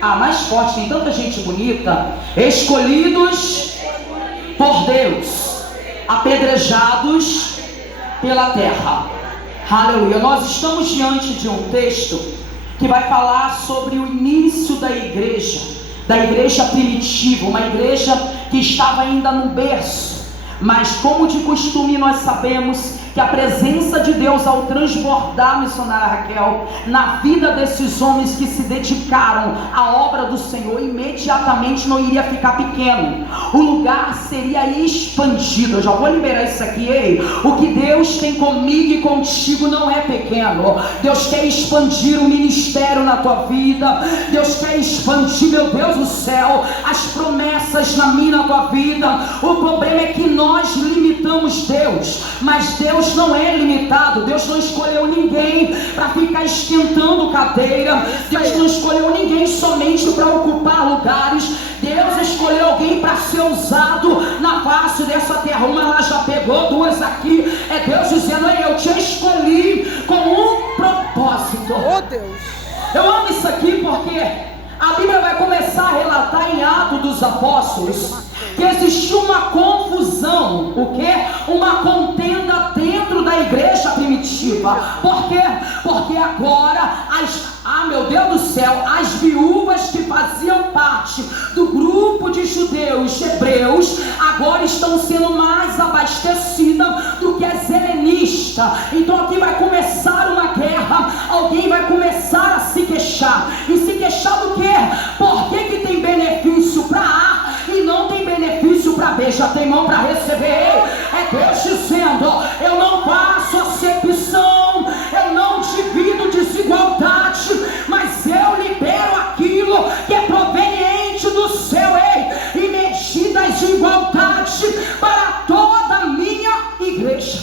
Mais forte, tem tanta gente bonita. Escolhidos por Deus, apedrejados pela terra. Aleluia. Nós estamos diante de um texto que vai falar sobre o início da igreja primitiva, uma igreja que estava ainda no berço. Mas como de costume nós sabemos que a presença de Deus, ao transbordar, missionária Raquel, na vida desses homens que se dedicaram à obra do Senhor, imediatamente não iria ficar pequeno, o lugar seria expandido. Eu já vou liberar isso aqui, ei. O que Deus tem comigo e contigo não é pequeno. Deus quer expandir o ministério na tua vida. Deus quer expandir, meu Deus do céu, as promessas na minha, na tua vida. O problema é que nós limitamos Deus, mas Deus não é limitado. Deus não escolheu ninguém para ficar esquentando cadeira. Deus não escolheu ninguém somente para ocupar lugares. Deus escolheu alguém para ser usado na face dessa terra. Uma ela já pegou, duas aqui. É Deus dizendo: eu te escolhi com um propósito. Oh Deus, eu amo isso aqui porque a Bíblia vai começar a relatar em Atos dos Apóstolos que existiu uma confusão, o quê? Uma contenda dentro da igreja primitiva. Por quê? Porque agora meu Deus do céu, as viúvas que faziam parte do grupo de judeus hebreus agora estão sendo mais abastecidas do que as helenistas. Então aqui vai começar uma guerra. Alguém vai começar a se queixar. E se queixar do quê? Por que tem benefício para A e não tem benefício para B? Já tem mão para receber. É Deus dizendo: eu não faço acepção, eu não divido desigualdade, mas eu libero aquilo que é proveniente do céu, e medidas de igualdade para toda a minha igreja.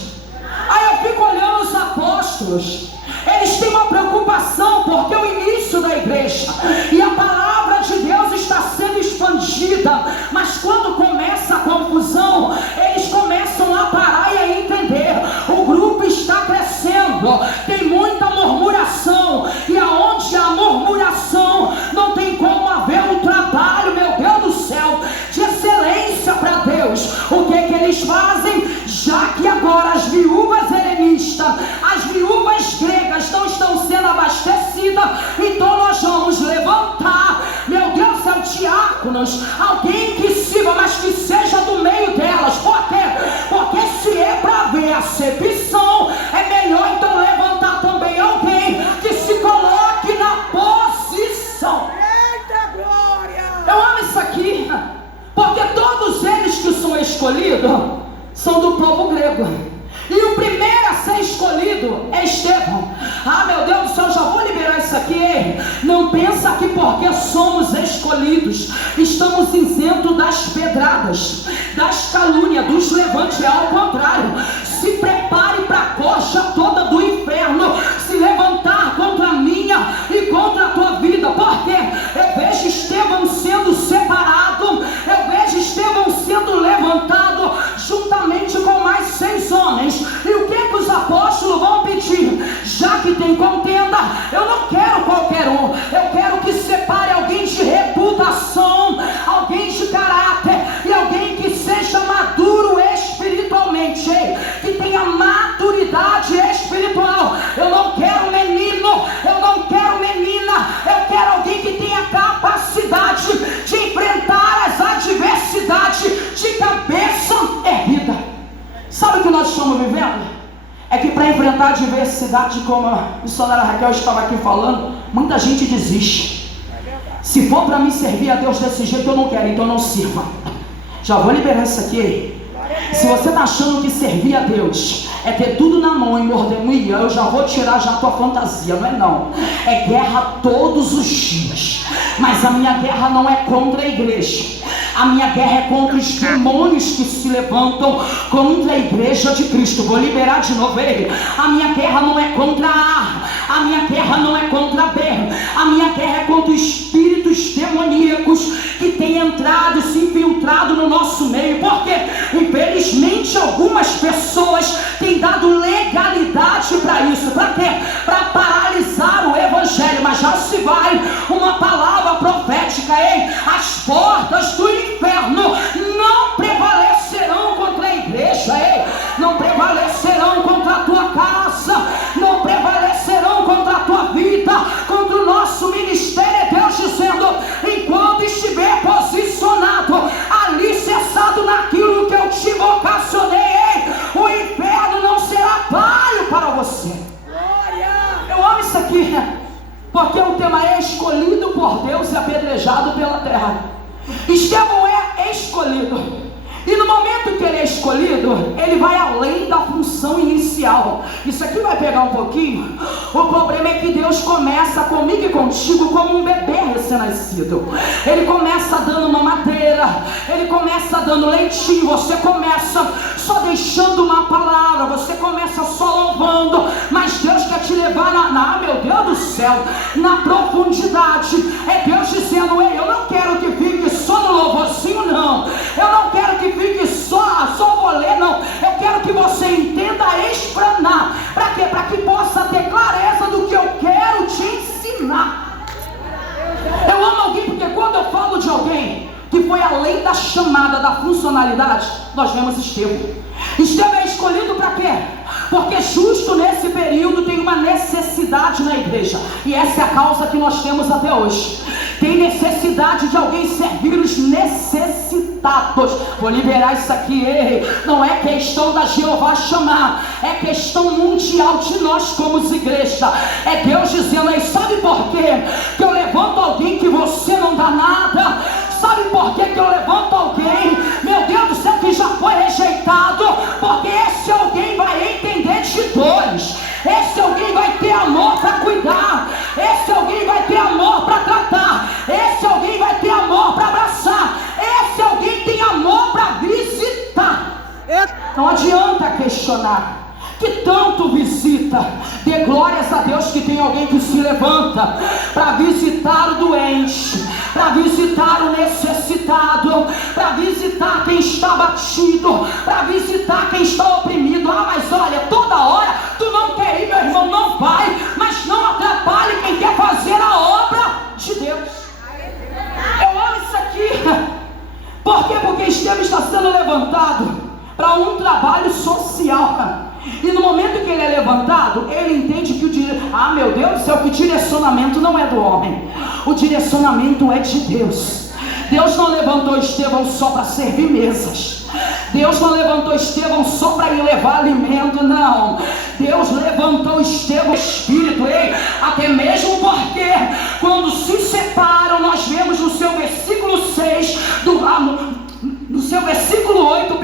Aí eu fico olhando os apóstolos, eles têm uma preocupação porque é o início da igreja e a palavra de Deus está sendo expandida, mas quando começa a confusão, eles começam a parar e a entender: o grupo está crescendo, tem muita murmuração, e aonde há murmuração não tem como haver um trabalho, meu Deus do céu, de excelência para Deus. O que eles fazem? Já que agora as viúvas helenistas, as viúvas gregas não estão sendo abastecidas, então nós vamos levantar, meu Deus do céu, diáconos, alguém que sirva, mas que seja do meio delas. Por quê? Porque se é para ver acepção, é melhor então levantar também alguém que se coloque na posição. eita glória! Eu amo isso aqui, porque todos eles que são escolhidos são do povo grego, e o primeiro a ser escolhido é Estevão. Meu Deus do céu, já vou liberar isso aqui. Não pensa que porque somos escolhidos estamos isentos das pedradas, das calúnias, dos levantes. Ao contrário, se prepare para a coxa toda do inferno se levantar contra a minha e contra a tua vida. Porque eu vejo Estevão sendo separado, eu vejo Estevão sendo levantado juntamente com mais 6 homens. E o que os apóstolos vão pedir? Já que tem contenda, eu não quero qualquer um, eu quero que separe alguém de reputação, alguém de caráter e alguém que seja maduro espiritualmente, que tenha maturidade espiritual. Eu não quero menino, eu não quero menina, eu quero alguém que tenha capacidade de enfrentar as adversidades de cabeça erguida. Sabe o que nós estamos vivendo? É que para enfrentar a adversidade, como a missionária Raquel estava aqui falando, muita gente desiste. Se for para mim servir a Deus desse jeito, eu não quero, então não sirva. Já vou liberar isso aqui. Se você está achando que servir a Deus é ter tudo na mão e mordomia, eu já vou tirar já a tua fantasia. Não é não, é guerra todos os dias. Mas a minha guerra não é contra a igreja, a minha guerra é contra os demônios que se levantam contra a igreja de Cristo. Vou liberar de novo ele. A minha guerra não é contra a minha guerra não é contra B, a minha guerra é contra espíritos demoníacos que têm entrado e se infiltrado no nosso meio. Porque infelizmente algumas pessoas têm dado legalidade para isso. Para quê? Para paralisar o evangelho. Mas já se vai uma palavra profética, as portas do inferno não prevalecerão contra a igreja, não prevalecerão contra a tua casa, não prevalecerão contra a tua vida, contra o nosso ministério. É Deus dizendo: enquanto estiver posicionado, alicerçado naquilo que eu te vocacionei, o inferno não será palho para você. Eu amo isso aqui, porque o tema é escolhido por Deus e apedrejado pela terra. Estevão é escolhido, e no momento que ele é escolhido, ele vai além da função inicial. Isso aqui vai pegar um pouquinho. O problema é que Deus começa comigo e contigo como um bebê recém-nascido. Ele começa dando mamadeira, ele começa dando leitinho, você começa só deixando uma palavra, você começa só louvando, mas Deus quer te levar meu Deus do céu, na profundidade. É Deus dizendo: eu não quero que fique só no louvorzinho, não. Eu não quero que fique só rolê, não. Eu quero que você entenda explanar. Para quê? Para que possa ter clareza do que eu quero te ensinar. Eu amo alguém porque quando eu falo de alguém que foi além da chamada, da funcionalidade, nós vemos Estevão. Estevão é escolhido para quê? Porque justo nesse período tem uma necessidade na igreja, e essa é a causa que nós temos até hoje. Tem necessidade de alguém servir os necessitados. Vou liberar isso aqui, não é questão da Jeová chamar, é questão mundial de nós como igreja. É Deus dizendo aí: sabe por quê que eu levanto alguém que você não dá nada? Sabe por quê que eu levanto alguém, meu Deus do céu, que já foi rejeitado? Porque esse alguém vai entender de dores, esse alguém vai ter amor para cuidar, esse alguém vai ter amor para tratar, esse alguém vai ter amor para abraçar, esse alguém tem amor para visitar. Não adianta questionar. Que tanto visita. Dê glórias a Deus que tem alguém que se levanta para visitar o doente, para visitar o necessitado, para visitar quem está batido, para visitar quem está oprimido. Mas olha, toda hora tu não quer ir, meu irmão, não vai, mas não atrapalhe quem quer fazer a obra de Deus. Eu amo isso aqui. Por quê? Porque Estevão está sendo levantado para um trabalho social. E no momento que ele é levantado, ele entende que meu Deus do céu, que o direcionamento não é do homem, o direcionamento é de Deus. Deus não levantou Estevão só para servir mesas. Deus não levantou Estevão só para ir levar alimento, não. Deus levantou Estevão espírito, até mesmo porque quando se separam, nós vemos no seu versículo 6 no seu versículo 8,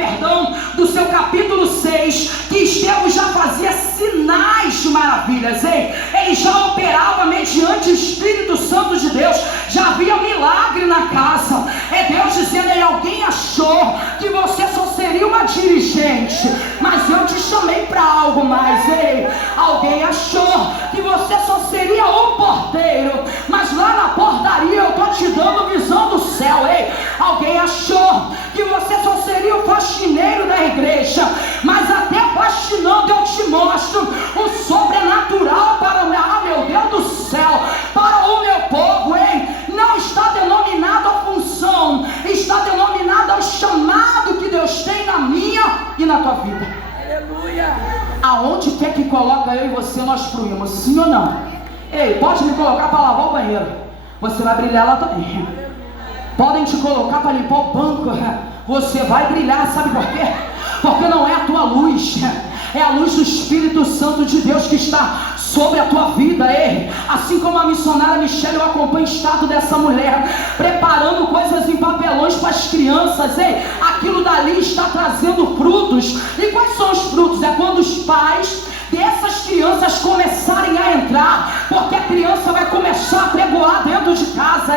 do seu capítulo 6, que Estevão já fazia sinais de maravilhas, ele já operava mediante o Espírito Santo de Deus, já havia milagre na casa. É Deus dizendo: alguém achou que você só seria uma dirigente, mas eu te chamei para algo mais. Alguém achou que você só seria um porteiro, mas lá na portaria eu estou te dando visão do céu. Alguém achou que você só seria o faxineiro da igreja, mas até faxinando eu te mostro o sobrenatural para o meu Deus do céu, para o meu povo. Não está denominado a função, está denominado ao chamado que Deus tem na minha e na tua vida. Aleluia. Aonde quer que coloca eu e você, nós fluímos, sim ou não? Pode me colocar para lavar o banheiro, você vai brilhar lá também. Podem te colocar para limpar o banco, você vai brilhar. Sabe por quê? Porque não é a tua luz, é a luz do Espírito Santo de Deus que está sobre a tua vida. Assim como a missionária Michele, eu acompanho o estado dessa mulher, preparando coisas em papelões para as crianças. Aquilo dali está trazendo frutos. E quais são os frutos? É quando os pais dessas crianças começarem a entrar, porque a criança vai começar a pregoar dentro de casa.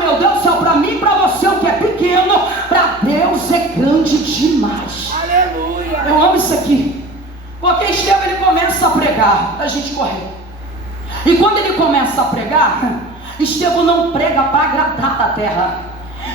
Meu Deus do céu, para mim e para você, o que é pequeno, para Deus é grande demais. Aleluia. Eu amo isso aqui, porque Estevão, ele começa a pregar, a gente corre. E quando ele começa a pregar, Estevão não prega para agradar a terra,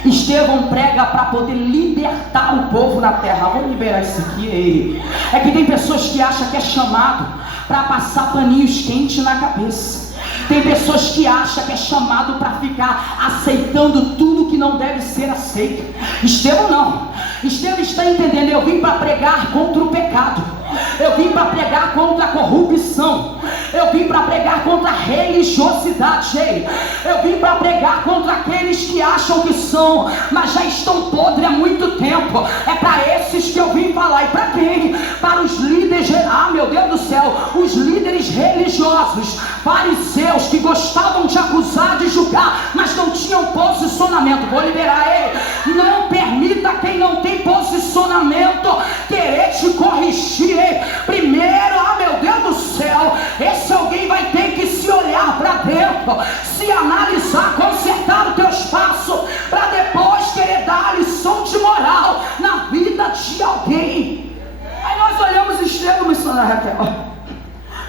Estevão prega para poder libertar o povo na terra. Vamos liberar isso aqui. É que tem pessoas que acham que é chamado para passar paninhos quentes na cabeça. Tem pessoas que acham que é chamado para ficar aceitando tudo que não deve ser aceito. Estevão não. Estevão está entendendo, eu vim para pregar contra o pecado. Eu vim para pregar contra a corrupção. Eu vim para pregar contra a religiosidade. Eu vim para pregar contra aqueles que acham que são, mas já estão podres há muito tempo. É para esses que eu vim falar. E para quem? Para os líderes, meu Deus do céu, os líderes religiosos, fariseus, que gostavam de acusar, de julgar, mas não tinham posicionamento. Vou liberar ele. Não permita quem não tem posicionamento querer te corrigir. Primeiro, meu Deus do céu, esse alguém vai ter que se olhar para dentro, se analisar, consertar o teu espaço, para depois querer dar a lição de moral na vida de alguém. Aí nós olhamos Estevão, missionária Raquel.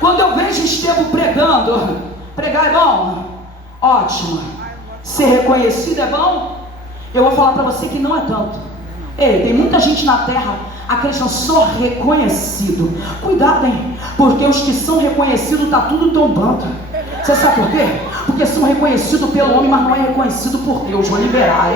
Quando eu vejo Estevão pregando, pregar é bom? Ótimo. Ser reconhecido é bom? Eu vou falar para você que não é tanto. Tem muita gente na terra acreditam, sou reconhecido. Cuidado, hein? Porque os que são reconhecidos está tudo tombando. Você sabe por quê? Porque são reconhecidos pelo homem, mas não é reconhecido por Deus. Vou liberar,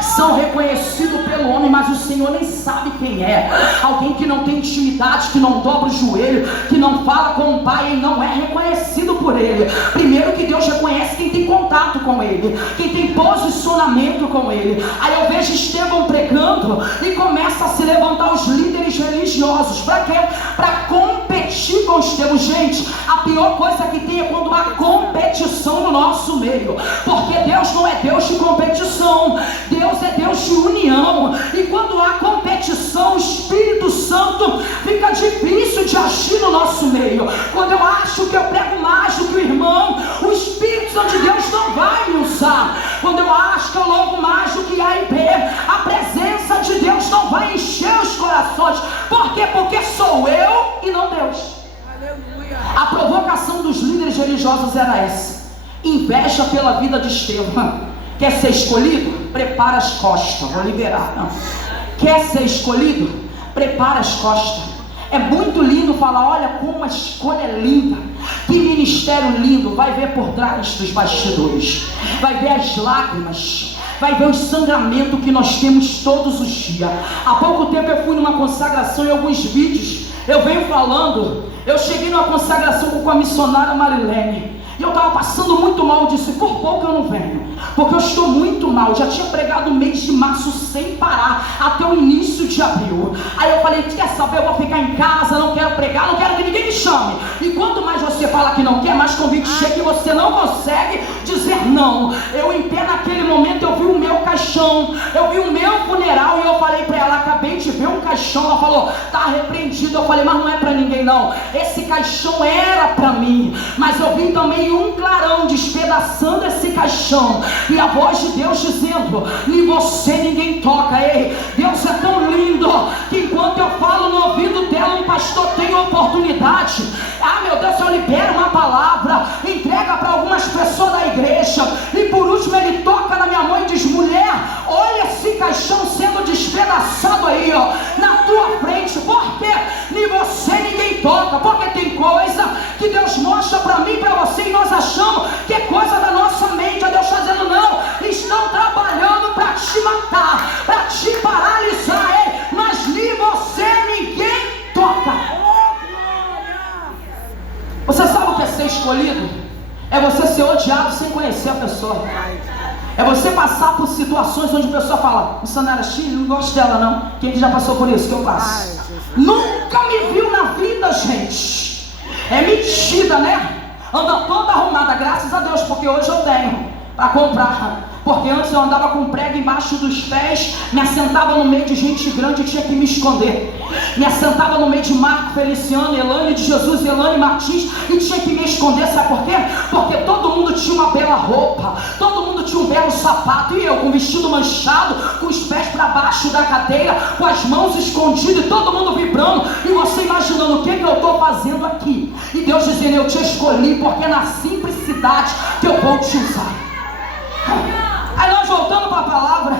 são reconhecidos pelo homem, mas o Senhor nem sabe quem é. Alguém que não tem intimidade, que não dobra o joelho, que não fala com o Pai, e não é reconhecido por Ele. Primeiro que Deus reconhece quem tem contato com Ele, quem tem posicionamento com Ele. Aí eu vejo Estevão pregando e começa a se levantar os líderes religiosos. Para quê? Para competir com Estevão. Gente, a pior coisa que tem é quando há competição no nosso meio, porque Deus não é Deus de competição, Deus é Deus de união. E quando há competição, o Espírito Santo fica difícil de agir no nosso meio. Quando eu acho que eu prego mais do que o irmão, o Espírito Santo de Deus não vai me usar. Quando eu acho que eu louvo mais do que A e B, a presença de Deus não vai encher os corações. Por quê? Porque sou eu e não Deus. A provocação dos líderes religiosos era essa: inveja pela vida de Estevão. Quer ser escolhido? Prepara as costas. Vou liberar. Não. Quer ser escolhido? Prepara as costas. É muito lindo falar, olha como a escolha é linda, que ministério lindo. Vai ver por trás dos bastidores, vai ver as lágrimas, vai ver o sangramento que nós temos todos os dias. Há pouco tempo eu fui numa consagração e alguns vídeos eu venho falando. Eu cheguei numa consagração com a missionária Marilene, e eu estava passando muito mal. Eu disse, por pouco eu não venho, porque eu estou muito mal. Eu já tinha pregado o mês de março sem parar, até o início de abril. Aí eu falei, quer saber, eu vou ficar em casa, não quero pregar, não quero que ninguém me chame. E quanto mais você fala que não quer, mais convite chega que você não consegue dizer não. Eu em pé naquele momento, eu vi o meu caixão, eu vi o meu funeral, e eu falei para ela, acabei de ver um caixão. Ela falou, tá repreendido. Eu falei, mas não é para ninguém não, esse caixão era para mim. Mas eu vi também um clarão despedaçando esse caixão, e a voz de Deus dizendo, em você ninguém toca. Deus é tão lindo que enquanto eu falo no ouvido dela, um pastor tem oportunidade. Meu Deus, eu libero uma palavra, entrega para algumas pessoas da igreja, e por último ele toca na minha mãe e diz, mulher, olha esse caixão sendo despedaçado aí, na tua frente. Por quê? Em você ninguém toca. Porque tem coisa que Deus mostra para mim e para você, e nós achamos que é coisa da nossa mente. Deus está dizendo, não, estão trabalhando para te matar, para te paralisar, mas em você ninguém toca. Você sabe o que é ser escolhido? É você ser odiado sem conhecer a pessoa. É você passar por situações onde a pessoa fala, missionária X, não gosto dela não. Quem já passou por isso? Que eu passo. Nunca me viu na vida, gente. É mentira, né? Anda toda arrumada, graças a Deus, porque hoje eu tenho para comprar. Porque antes eu andava com prego embaixo dos pés, me assentava no meio de gente grande e tinha que me esconder. Me assentava no meio de Marco, Feliciano, Elane de Jesus, Elane Martins, e tinha que me esconder. Sabe por quê? Porque todo mundo tinha uma bela roupa, todo mundo tinha um belo sapato, e eu com o vestido manchado, com os pés para baixo da cadeira, com as mãos escondidas, e todo mundo vibrando, e você imaginando o que eu estou fazendo aqui. E Deus dizendo, eu te escolhi porque é na simplicidade que eu vou te usar. Aí nós voltando para a palavra,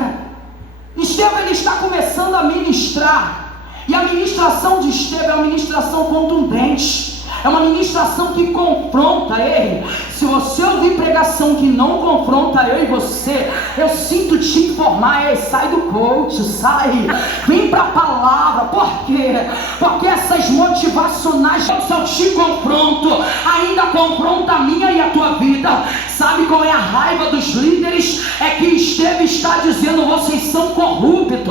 Estevão ele está começando a ministrar, e a ministração de Estevão é uma ministração contundente, é uma ministração que confronta ele. Se você ouvir pregação que não confronta eu e você, eu sinto te informar, sai do coach, sai, vem para a palavra. Por quê? Porque essas motivacionais só te confronto, ainda confronta a minha e a tua vida. Sabe qual é a raiva dos líderes? É que Estevão está dizendo: vocês são corruptos,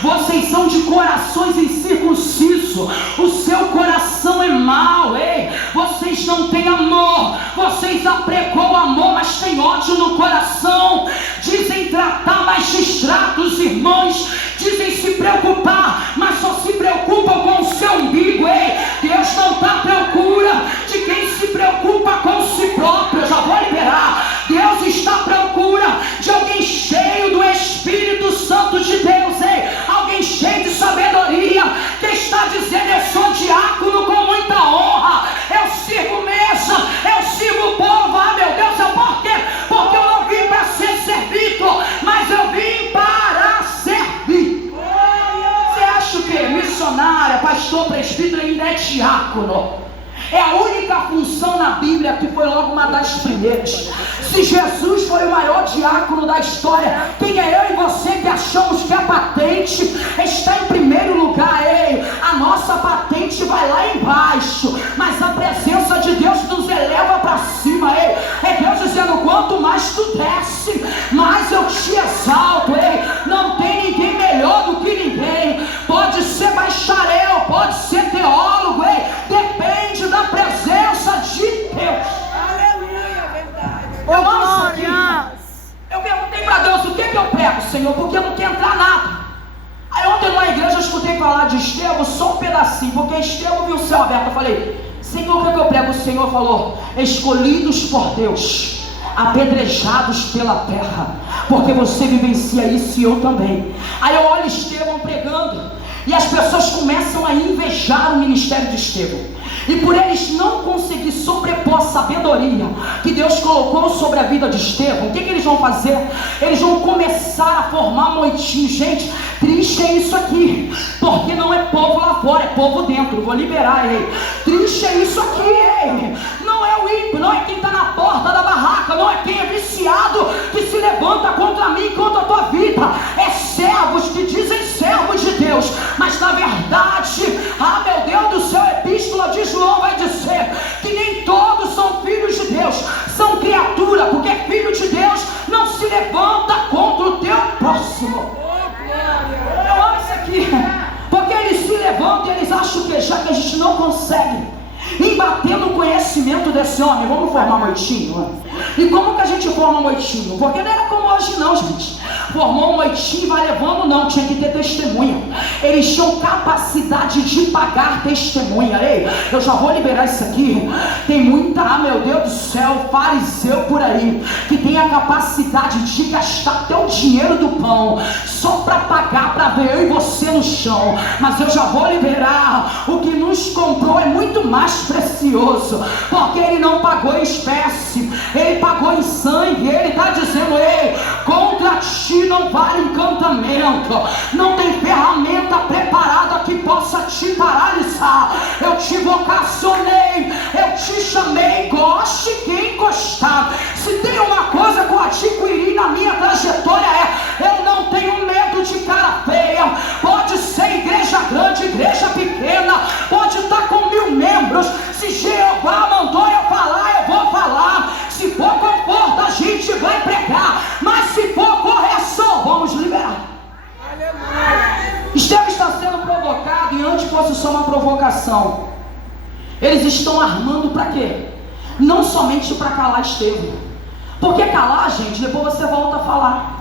vocês são de corações incircuncisos, o seu coração é mau, ei, vocês não têm amor, vocês apregam o amor, mas tem ódio no coração. Dizem tratar magistrados, os irmãos, dizem se preocupar, mas só se preocupam com o seu umbigo. Ei, Deus não está à procura de quem se preocupa com si próprio. Eu já vou liberar. Deus está à procura de alguém cheio do Espírito Santo de Deus, ei, alguém cheio de sabedoria, que está dizendo: eu sou diácono com muita honra, eu sirvo mesa, eu sirvo o povo. Ah, meu Deus, é por quê? Porque eu não vim para ser servido, mas eu vim para servir. Você acha o quê? Missionária, pastor, presbítero, ainda é diácono. É a única função na Bíblia que foi logo uma das primeiras. Se Jesus foi o maior diácono da história, quem é eu e você que achamos que a patente está em primeiro lugar? Ei, a nossa patente vai lá embaixo, mas a presença de Deus nos eleva para cima. Ei, é Deus dizendo: quanto mais tu desce, mais eu te exalto. Ei, não tem ninguém melhor do que ninguém. Pode ser bacharel, pode ser teólogo, ei, depende da presença de Deus. Aleluia, verdade. Eu amo isso aqui. Eu perguntei para Deus: o que eu prego, Senhor? Porque não quer entrar nada. Aí ontem numa igreja eu escutei falar de Estevão, só um pedacinho, porque Estevão viu o céu aberto. Eu falei: Senhor, o que eu prego? O Senhor falou: escolhidos por Deus, apedrejados pela terra, porque você vivencia isso e eu também. Aí eu olho Estevão pregando, e as pessoas começam a invejar o ministério de Estevão. E por eles não conseguir sobrepor a sabedoria que Deus colocou sobre a vida de Estevão, o que eles vão fazer? Eles vão começar a formar moitinho. Gente, triste é isso aqui, porque não é povo lá fora, é povo dentro. Vou liberar ele. Triste é isso aqui, ei. Não é o ímpio, não é quem está na porta da barraca, não é quem é viciado que se levanta contra mim, contra a tua vida. É servos que dizem servos de Deus, mas na verdade, ah, meu Deus do céu, a epístola de João vai dizer que nem todos são filhos de Deus, são criatura, porque filho de Deus não se levanta contra o teu próximo. Eu amo isso aqui, porque eles se levantam e eles acham que já que a gente não consegue embater no conhecimento desse homem, vamos formar moitinho. E como que a gente forma moitinho? Porque não era como hoje não, gente. Formou um moitinho e vai levando, não, tinha que ter testemunha. Eles tinham capacidade de pagar testemunha. Ei, eu já vou liberar isso aqui. Tem muita, ah, meu Deus do céu, fariseu por aí, que tem a capacidade de gastar teu dinheiro do pão só para pagar, para ver eu e você no chão. Mas eu já vou liberar. O que nos comprou é muito mais precioso, porque ele não pagou em espécie, ele pagou em sangue. Ele está dizendo: ei, contra ti não vale encantamento, não tem ferramenta preparada que possa te paralisar. Eu te vocacionei, eu te chamei, goste quem gostar. Se tem uma coisa que eu adquiri na minha trajetória, eu não tenho medo de cara feia. Pode ser igreja grande, igreja pequena, pode estar com 1000 membros. Se Jeová mandou eu falar, eu vou falar. Se for conforto, a gente vai pregar, mas se for correção, vamos liberar. Estevão está sendo provocado, e antes fosse só uma provocação, eles estão armando para quê? Não somente para calar Estevão, porque calar, gente, depois você volta a falar.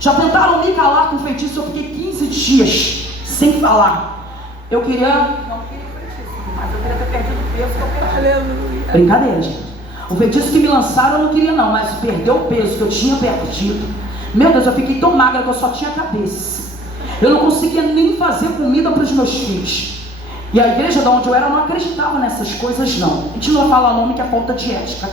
Já tentaram me calar com feitiço, eu fiquei 15 dias sem falar. Eu queria, não queria feitiço, mas eu queria ter perdido o peso que eu perdi. Aleluia. Brincadeira, gente. O feitiço que me lançaram eu não queria não, mas perdeu o peso que eu tinha perdido. Meu Deus, eu fiquei tão magra que eu só tinha cabeça. Eu não conseguia nem fazer comida para os meus filhos. E a igreja de onde eu era não acreditava nessas coisas não. A gente não vai falar nome que é falta de ética.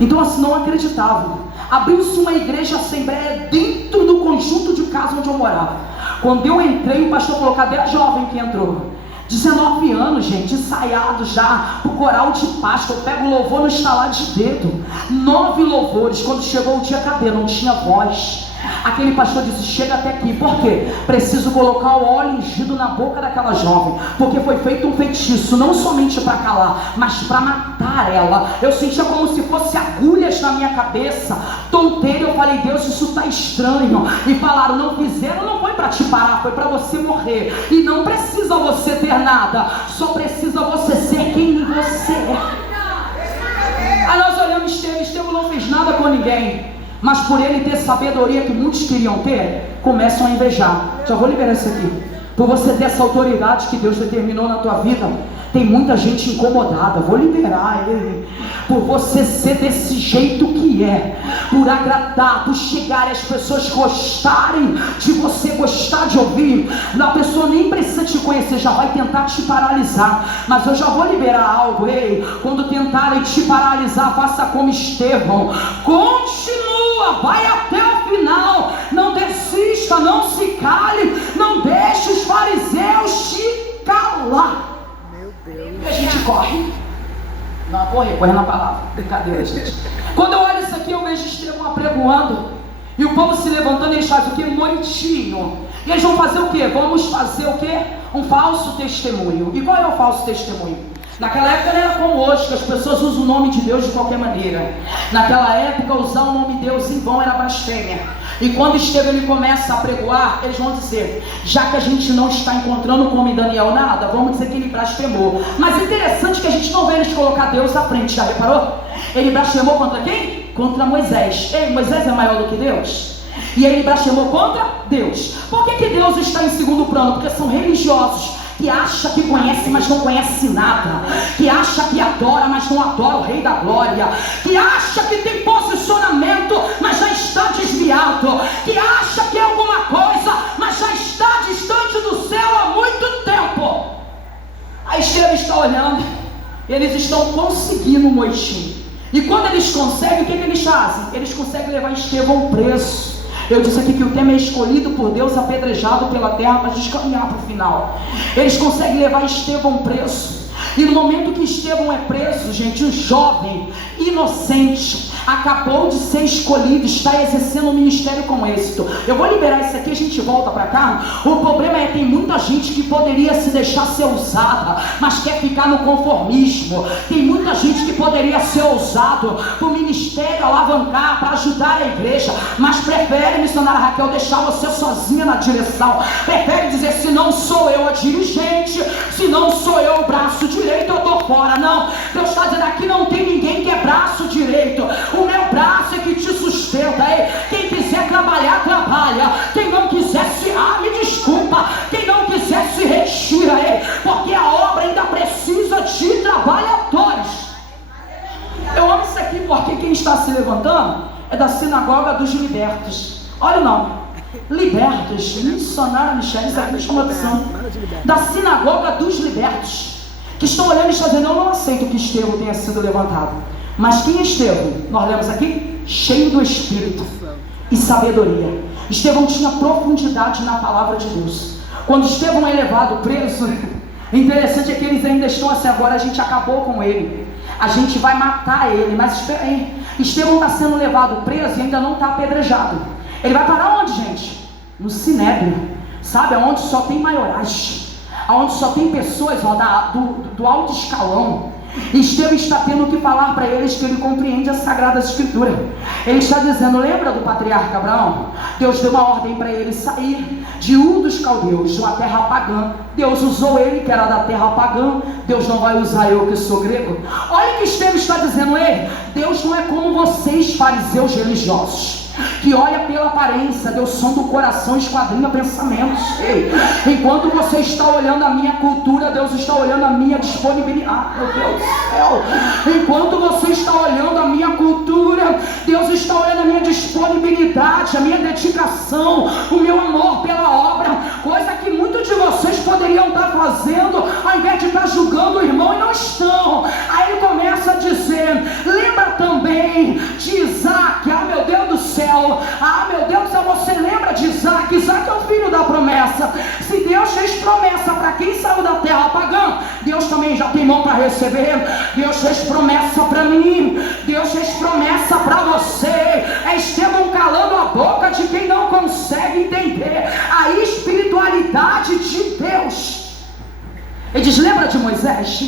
Então assim, não acreditavam. Abriu-se uma igreja assembleia dentro do conjunto de casa onde eu morava. Quando eu entrei, o pastor falou: cadê a jovem que entrou? 19 anos, gente, ensaiado já pro coral de Páscoa. Eu pego o louvor no estalar de dedo. 9 louvores. Quando chegou o dia, cadê? Não tinha voz. Aquele pastor disse: chega até aqui. Por quê? Preciso colocar o óleo ungido na boca daquela jovem, porque foi feito um feitiço, não somente para calar, mas para matar ela. Eu sentia como se fosse agulhas na minha cabeça, tonteira. Eu falei: Deus, isso está estranho. E falaram: não fizeram, não foi para te parar, foi para você morrer. E não precisa você ter nada, só precisa você ser quem você é. Aí nós olhamos Estevão não fez nada com ninguém, mas por ele ter sabedoria que muitos queriam ter, começam a invejar. Já vou liberar isso aqui. Por você ter essa autoridade que Deus determinou na tua vida, tem muita gente incomodada. Vou liberar ele. Por você ser desse jeito que é, por agradar, por chegar e as pessoas gostarem de você, gostar de ouvir. A pessoa nem precisa te conhecer, já vai tentar te paralisar. Mas eu já vou liberar algo. Ei, quando tentarem te paralisar, faça como Estevão. Continua, vai até o final. Não desista, não se cale. Não deixe os fariseus te calar. E a gente corre. Não, correr na palavra. Brincadeira, gente. Quando eu olho isso aqui, eu vejo Estevão apregoando, e o povo se levantando, eles fazem o quê? Moitinho. E eles vão fazer o quê? Vamos fazer o quê? Um falso testemunho. E qual é o falso testemunho? Naquela época não era como hoje, que as pessoas usam o nome de Deus de qualquer maneira. Naquela época, usar o nome de Deus em vão era blasfêmia. E quando Estevão ele começa a pregoar, eles vão dizer: já que a gente não está encontrando como em Daniel nada, vamos dizer que ele blasfemou. Mas interessante que a gente não vê eles colocar Deus à frente, já reparou? Ele blasfemou contra quem? Contra Moisés. Ei, Moisés é maior do que Deus? E ele blasfemou contra Deus. Por que Deus está em segundo plano? Porque são religiosos que acha que conhece, mas não conhece nada, que acha que adora, mas não adora o Rei da Glória, que acha que tem posicionamento, mas já está desviado, que acha que é alguma coisa, mas já está distante do céu há muito tempo. A Estevão está olhando, eles estão conseguindo o moitinho, e quando eles conseguem, o que eles fazem? Eles conseguem levar Estevão preso. Eu disse aqui que o tema é escolhido por Deus, apedrejado pela terra, para descaminhar para o final. Eles conseguem levar Estevão preso. E no momento que Estevão é preso, gente, o jovem inocente acabou de ser escolhido, está exercendo um ministério com êxito. Eu vou liberar isso aqui, a gente volta para cá. O problema é que tem muita gente que poderia se deixar ser usada, mas quer ficar no conformismo. Tem muita gente que poderia ser usado para o ministério alavancar, para ajudar a igreja, mas prefere, missionária Raquel, deixar você sozinha na direção. Prefere dizer: se não sou eu a dirigente, se não sou eu o braço direito, eu estou fora. Não, Deus está dizendo: aqui não tem ninguém que é braço direito. O meu braço é que te sustenta. Ei, quem quiser trabalhar, trabalha. Quem não quiser me desculpa. Quem não quiser se retira. Ei, porque a obra ainda precisa de trabalhadores. Eu amo isso aqui porque quem está se levantando é da sinagoga dos libertos. Olha o nome: libertos. Missionário Michele, isso aqui me chama atenção. Da sinagoga dos libertos, que estão olhando e estão dizendo: eu não aceito que Estevão tenha sido levantado. Mas quem é Estevão? Nós lemos aqui: cheio do Espírito e sabedoria. Estevão tinha profundidade na palavra de Deus. Quando Estevão é levado preso, interessante é que eles ainda estão assim: agora a gente acabou com ele, a gente vai matar ele. Mas espera aí, Estevão está sendo levado preso e ainda não está apedrejado. Ele vai parar onde, gente? No Sinédrio. Sabe, aonde só tem maiorais, aonde só tem pessoas do alto escalão. Estevão está tendo que falar para eles que ele compreende a Sagrada Escritura. Ele está dizendo: lembra do patriarca Abraão? Deus deu uma ordem para ele sair de Ur dos Caldeus, de uma terra pagã. Deus usou ele, que era da terra pagã. Deus não vai usar eu, que sou grego. Olha o que Estevão está dizendo: ei, Deus não é como vocês, fariseus religiosos, que olha pela aparência. Deus sonda o coração, esquadrinha pensamentos. Ei, enquanto você está olhando a minha cultura, Deus está olhando a minha disponibilidade. Meu Deus do céu. Enquanto você está olhando a minha cultura, Deus está olhando a minha disponibilidade, a minha dedicação, o meu amor pela obra, coisa que muitos de vocês poderiam estar fazendo, ao invés de estar julgando o irmão, e não estão. Aí ele começa a dizer: lembra também de Isaac. Ah, meu Deus do céu. Ah, meu Deus do céu, você lembra de Isaac? Isaac é o filho da promessa. Se Deus Deus fez promessa para quem saiu da terra pagã. Deus também já tem mão para receber. Deus fez promessa para mim. Deus fez promessa para você. É Estevão calando a boca de quem não consegue entender a espiritualidade de Deus. Ele diz: lembra de Moisés?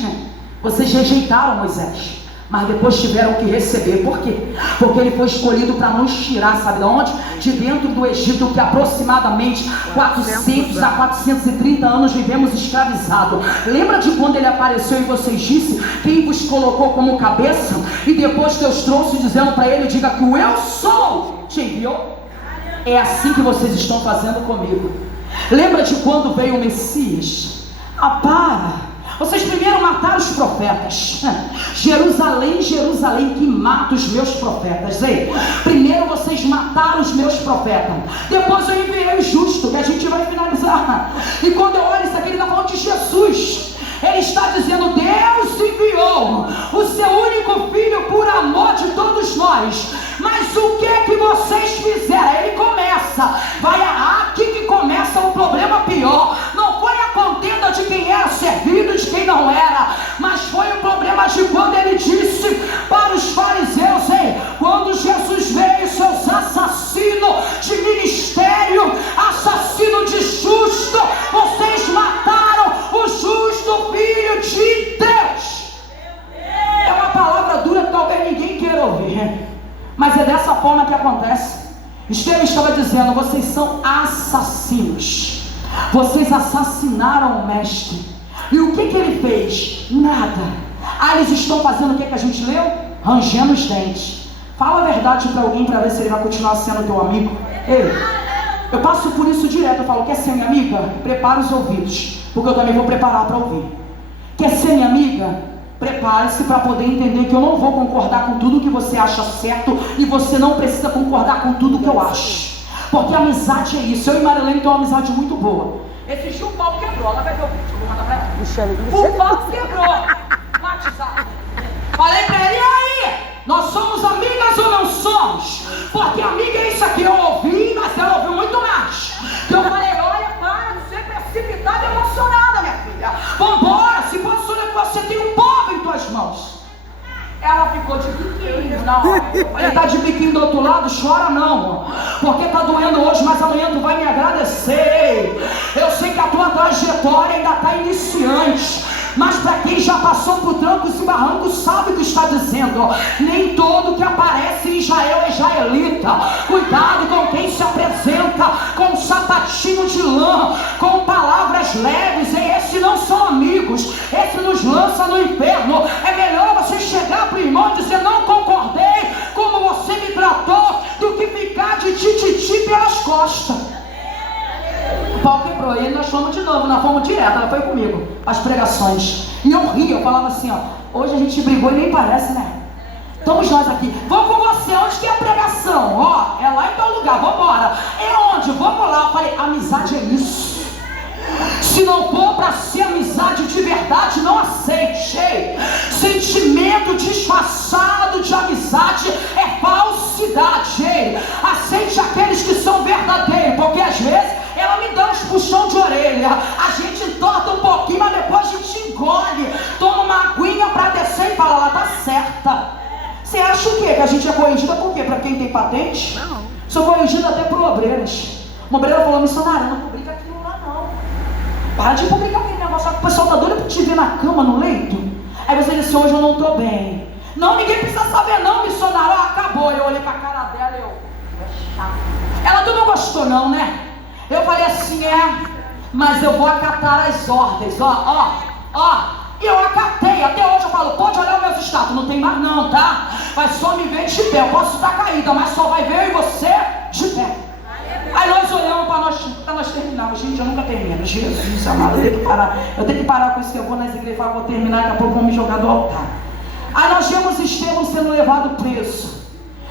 Vocês rejeitaram Moisés, mas depois tiveram que receber. Por quê? Porque ele foi escolhido para nos tirar, sabe de onde? De dentro do Egito, que aproximadamente 400 a 430 anos vivemos escravizados. Lembra de quando ele apareceu e vocês disse quem vos colocou como cabeça? E depois Deus trouxe dizendo para ele: diga que o eu sou te enviou. É assim que vocês estão fazendo comigo. Lembra de quando veio o Messias? Vocês primeiro mataram os profetas. Jerusalém, Jerusalém, que mata os meus profetas. Ei, primeiro vocês mataram os meus profetas. Depois eu enviei o justo, que a gente vai finalizar. E quando eu olho isso aqui, ele está falando de Jesus. Ele está dizendo: Deus enviou o seu único filho por amor de todos nós. Mas o que é que vocês fizeram? Ele começa. Aqui que começa o problema pior. Não foi a contenda de quem era servido, de quem não era, mas foi o problema de quando ele disse para os fariseus: quando Jesus veio, seus assassinos de ministério, assassino de justo, vocês mataram o justo filho de Deus. É uma palavra dura que talvez ninguém queira ouvir, mas é dessa forma que acontece. Estevão estava dizendo: vocês são assassinos. Vocês assassinaram o mestre. E o que ele fez? Nada. Eles estão fazendo o que a gente leu? Rangendo os dentes. Fala a verdade para alguém para ver se ele vai continuar sendo teu amigo. Ei, eu passo por isso direto. Eu falo: quer ser minha amiga? Prepara os ouvidos, porque eu também vou preparar para ouvir. Quer ser minha amiga? Prepare-se para poder entender que eu não vou concordar com tudo que você acha certo, e você não precisa concordar com tudo que eu acho. Porque a amizade é isso. Eu e Marilene temos uma amizade muito boa. Esse dia o pau quebrou. Ela vai ver o vídeo, vou mandar pra ela. O pau quebrou. WhatsApp. Falei pra ele: e aí? Nós somos amigas ou não somos? Porque amiga é isso aqui. Eu ouvi, mas ela ouviu muito mais. Eu falei: olha, para de ser precipitada e emocionada, minha filha. Vambora, se posiciona que você tem um povo em tuas mãos. Ela ficou de biquinho. Não, ele tá de biquinho do outro lado, chora não, porque tá doendo hoje, mas amanhã tu vai me agradecer. Eu sei que a tua trajetória ainda tá iniciante, mas para quem já passou por trancos e barrancos sabe o que está dizendo. Nem todo que aparece em Israel é israelita. Cuidado com quem se apresenta com um sapatinho de lã, com palavras leves. E esses não são amigos, esse nos lança no inferno. É melhor você chegar pro irmão e dizer: não concordei como você me tratou, do que ficar de tititi pelas costas. O pau quebrou, e nós fomos de novo, nós fomos direto, ela foi comigo, as pregações. E eu ria, eu falava assim: hoje a gente brigou e nem parece, né? Estamos nós aqui, vamos com você, onde que é a pregação? É lá em tal lugar, vamos embora. É onde? Vamos lá. Eu falei: amizade é isso. Se não for para ser amizade de verdade, não aceite. Sentimento disfarçado de amizade é falsidade. Aceite aqueles que são verdadeiros, porque às vezes ela me dá uns puxão de orelha, a gente entorta um pouquinho, mas depois a gente engole, toma uma aguinha para descer e fala: ela tá certa. Você acha o quê? Que a gente é corrigida por quê? Para quem tem patente? Não. Sou corrigida até por obreiras. Uma obreira falou: missionária, não publica aquilo lá não. Para de publicar aquele negócio, o pessoal tá doido para te ver na cama, no leito. Aí você disse: hoje eu não tô bem. Não, ninguém precisa saber não, missionário. Acabou. Eu olhei pra cara dela e é chato. Ela tu não gostou não, né? Eu falei assim: mas eu vou acatar as ordens, e eu acatei. Até hoje eu falo: pode olhar os meus status, não tem mais não, tá? Mas só me vê de pé. Eu posso estar caída, mas só vai ver eu e você de pé. Aí nós olhamos para nós terminarmos. Gente, eu nunca termino. Jesus amado, eu tenho que parar com isso, que eu vou nas igrejas e falo: vou terminar, daqui a pouco vão me jogar do altar. Aí nós vemos Estevão sendo levado preso.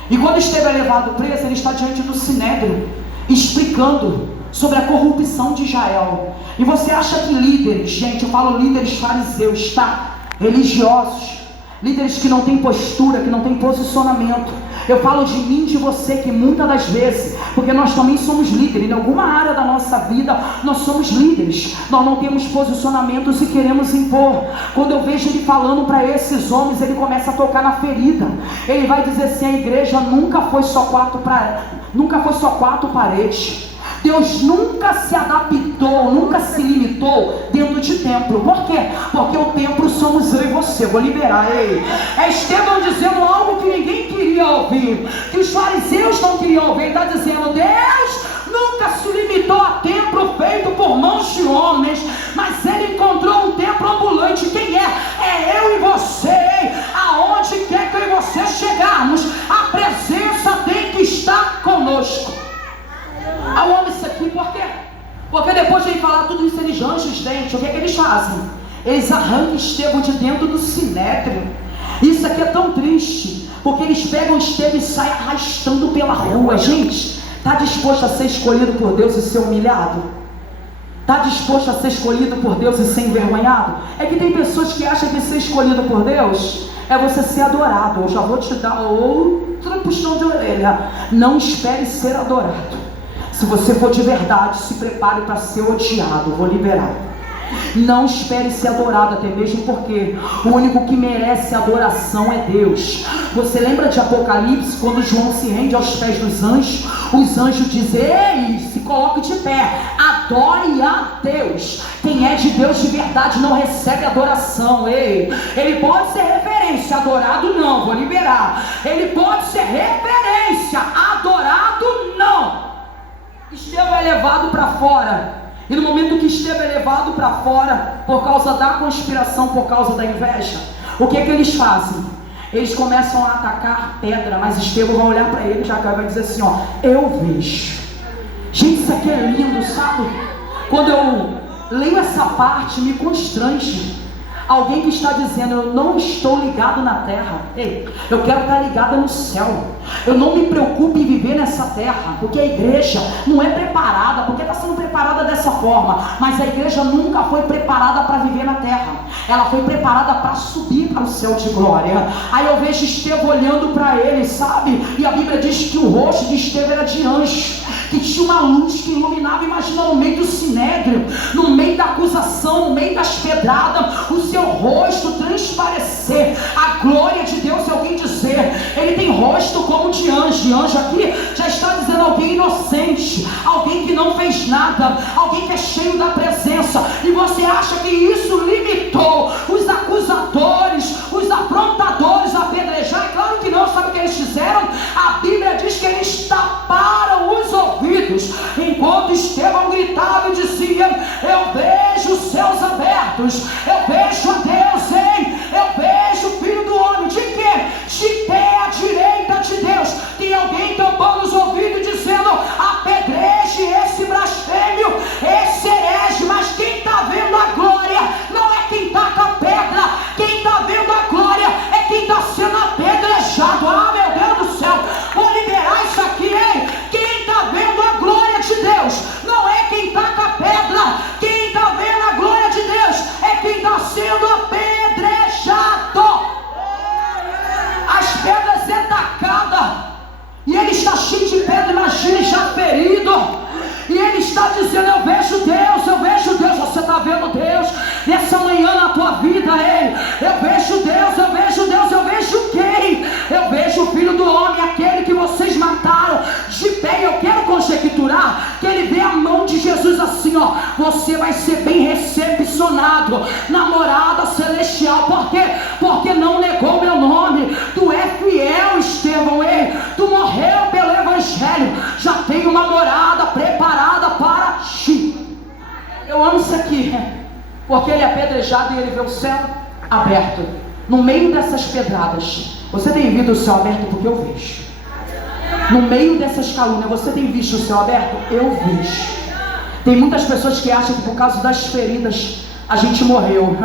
E quando Estevão é levado preso, ele está diante do Sinédrio, explicando sobre a corrupção de Israel. E você acha que líderes, gente, eu falo líderes fariseus, tá? Religiosos, líderes que não têm postura, que não têm posicionamento, Eu falo de mim e de você, que muitas das vezes, porque nós também somos líderes, em alguma área da nossa vida, nós somos líderes, nós não temos posicionamentos e queremos impor. Quando eu vejo ele falando para esses homens, ele começa a tocar na ferida. Ele vai dizer assim: a igreja nunca foi só quatro paredes. Deus nunca se adaptou, nunca se limitou dentro de templo. Por quê? Porque o templo somos eu e você. Vou liberar ele. É Estevão dizendo algo que ninguém queria ouvir, que os fariseus não queriam ouvir. Ele está dizendo: Deus nunca se limitou a templo feito por mãos de homens, mas ele encontrou um templo ambulante. Quem é? É eu e você. Aonde quer que eu e você chegarmos, a presença tem que estar conosco. Eu amo isso aqui, por quê? Porque depois de ele falar tudo isso, eles arrancam os dentes. O que é que eles fazem? Eles arrancam Estevão de dentro do sinédrio. Isso aqui é tão triste, porque eles pegam Estevão e saem arrastando pela rua. Gente, está disposto a ser escolhido por Deus e ser humilhado? Está disposto a ser escolhido por Deus e ser envergonhado? É que tem pessoas que acham que ser escolhido por Deus é você ser adorado. Eu já vou te dar outro puxão de orelha. Não espere ser adorado. Se você for de verdade, se prepare para ser odiado. Vou liberar. Não espere ser adorado, até mesmo porque o único que merece adoração é Deus. Você lembra de Apocalipse, quando João se rende aos pés dos anjos? Os anjos dizem: ei, se coloque de pé, adore a Deus. Quem é de Deus de verdade não recebe adoração. Ei, ele pode ser referência, adorado não. Vou liberar. Ele pode ser referência, adorado não. Estevão é levado para fora. E no momento que Estevão é levado para fora, por causa da conspiração, por causa da inveja, o que é que eles fazem? Eles começam a atacar pedra, mas Estevão vai olhar para ele, já vai dizer assim: ó, eu vejo. Gente, isso aqui é lindo, sabe? Quando eu leio essa parte, me constrange. Alguém que está dizendo: eu não estou ligado na terra. Ei, eu quero estar ligado no céu. Eu não me preocupo em viver nessa terra, porque a igreja não é preparada, porque está sendo preparada dessa forma, mas a igreja nunca foi preparada para viver na terra. Ela foi preparada para subir para o céu de glória. Aí eu vejo Estevão olhando para ele, sabe? E a Bíblia diz que o rosto de Estevão era de anjo, que tinha uma luz que iluminava. Imagina, no meio do sinédrio, no meio da acusação, no meio das pedradas, o seu rosto transparecer a glória de Deus. E alguém dizer: ele tem rosto como de anjo. E anjo aqui já está dizendo alguém inocente, alguém que não fez nada, alguém que é cheio da presença. E você acha que isso limitou os acusadores, os afrontadores a apedrejar? É claro que não. Sabe o que eles fizeram? A Bíblia diz que eles taparam os ouvidos, enquanto Estevão gritava e dizia: eu vejo os céus abertos, eu vejo a Deus, hein? Eu vejo o Filho do Homem. De quê? De pé à direita de Deus. Tem alguém tampando os ouvidos dizendo: apedreje esse blasfêmio, esse herege. Mas quem está vendo a glória não é quem taca a pedra. Quem está vendo a glória é quem está sendo apedrejado. Ah, meu Deus do céu, vou liberar isso aqui, hein? Quem está vendo a glória de Deus não é quem taca a pedra. Quem está vendo a glória de Deus é quem está sendo apedrejado. As pedras é tacada e ele está cheio de pedra. Imagine, já ferido. E ele está dizendo: eu vejo Deus, eu vejo Deus. Você está vendo Deus nessa manhã na tua vida? Ei, eu vejo Deus, eu vejo Deus. Eu vejo quem? Eu vejo o Filho do Homem, aquele que vocês mataram, de pé. Eu quero conjecturar que ele vê a mão de Jesus assim, ó: você vai ser bem recepcionado na morada celestial. Por quê? Porque não negou meu nome. Tu é fiel, Estevão. Ei, tu morreu pelo evangelho. Já tem uma morada preparada para ti. Eu amo isso aqui, porque ele é apedrejado e ele vê o céu aberto. No meio dessas pedradas, você tem visto o céu aberto? Porque eu vejo. No meio dessas calúnias, você tem visto o céu aberto? Eu vejo. Tem muitas pessoas que acham que por causa das feridas a gente morreu,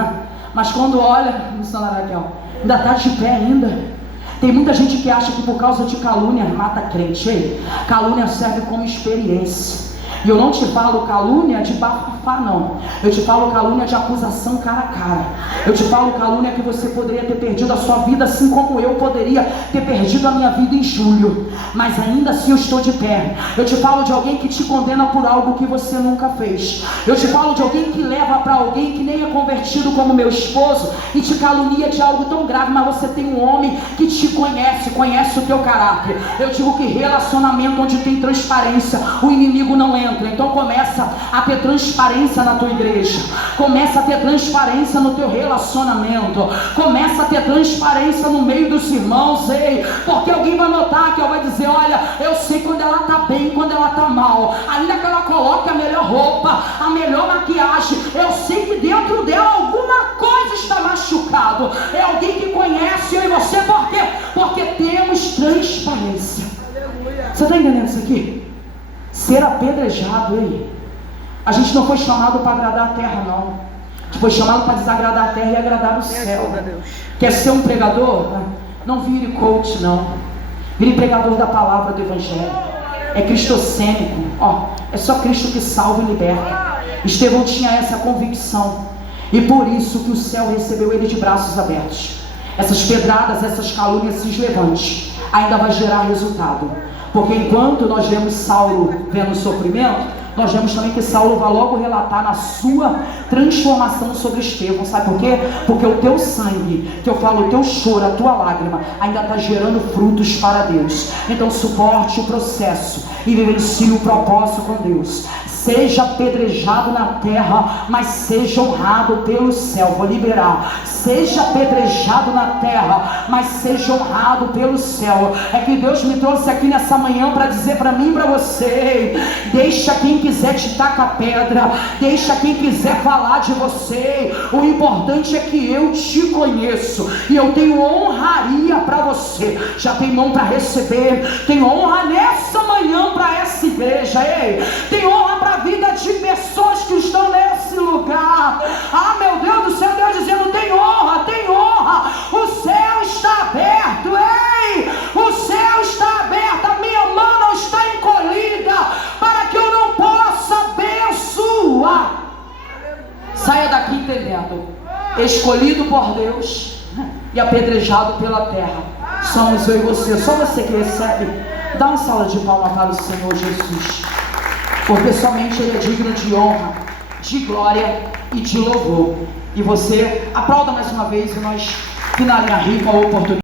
mas quando olha, ainda está de pé ainda. Tem muita gente que acha que por causa de calúnia mata crente. Ei, calúnia serve como experiência. E eu não te falo calúnia de bafafá, não. Eu te falo calúnia de acusação cara a cara. Eu te falo calúnia que você poderia ter perdido a sua vida, assim como eu poderia ter perdido a minha vida em julho. Mas ainda assim eu estou de pé. Eu te falo de alguém que te condena por algo que você nunca fez. Eu te falo de alguém que leva para alguém que nem é convertido como meu esposo e te calunia de algo tão grave, mas você tem um homem que te conhece, conhece o teu caráter. Eu digo que relacionamento onde tem transparência, o inimigo não entra. Então começa a ter transparência na tua igreja, começa a ter transparência no teu relacionamento, começa a ter transparência no meio dos irmãos, ei, porque alguém vai notar, que ela vai dizer, olha, eu sei quando ela está bem, quando ela está mal, ainda que ela coloque a melhor roupa, a melhor maquiagem, eu sei que dentro dela alguma coisa está machucado. É alguém que conhece eu e você, por quê? Porque temos transparência. Você está entendendo isso aqui? Ser apedrejado, ei. A gente não foi chamado para agradar a terra, não. A gente foi chamado para desagradar a terra e agradar o céu. Quer ser um pregador? Não vire coach, não. Vire pregador da palavra do evangelho. É cristocênico. É só Cristo que salva e liberta. Estevão tinha essa convicção. E por isso que o céu recebeu ele de braços abertos. Essas pedradas, essas calúnias se levante. Ainda vai gerar resultado. Porque enquanto nós vemos Saulo vendo sofrimento, nós vemos também que Saulo vai logo relatar na sua transformação sobre Estevão. Sabe por quê? Porque o teu sangue, que eu falo, o teu choro, a tua lágrima, ainda está gerando frutos para Deus. Então suporte o processo e vivencie o propósito com Deus. Seja apedrejado na terra, mas seja honrado pelo céu. Vou liberar. Seja apedrejado na terra, mas seja honrado pelo céu. É que Deus me trouxe aqui nessa manhã para dizer para mim e para você: deixa quem quiser te tacar pedra, deixa quem quiser falar de você. O importante é que eu te conheço e eu tenho honraria para você. Já tem mão para receber, tem honra nessa manhã para essa igreja. Ei, tem honra para a vida de pessoas que estão nesse lugar. Ah, meu Deus do céu, Deus dizendo: tem honra, tem honra. O céu está aberto, ei, o céu está aberto. A minha mão não está encolhida para que eu não possa abençoar. Saia daqui entendendo: escolhido por Deus e apedrejado pela terra somos eu e você. Só você que recebe. Dá uma salva de palmas para o Senhor Jesus, porque somente Ele é digno de honra, de glória e de louvor. E você aplauda mais uma vez e nós finalizamos a rica oportunidade.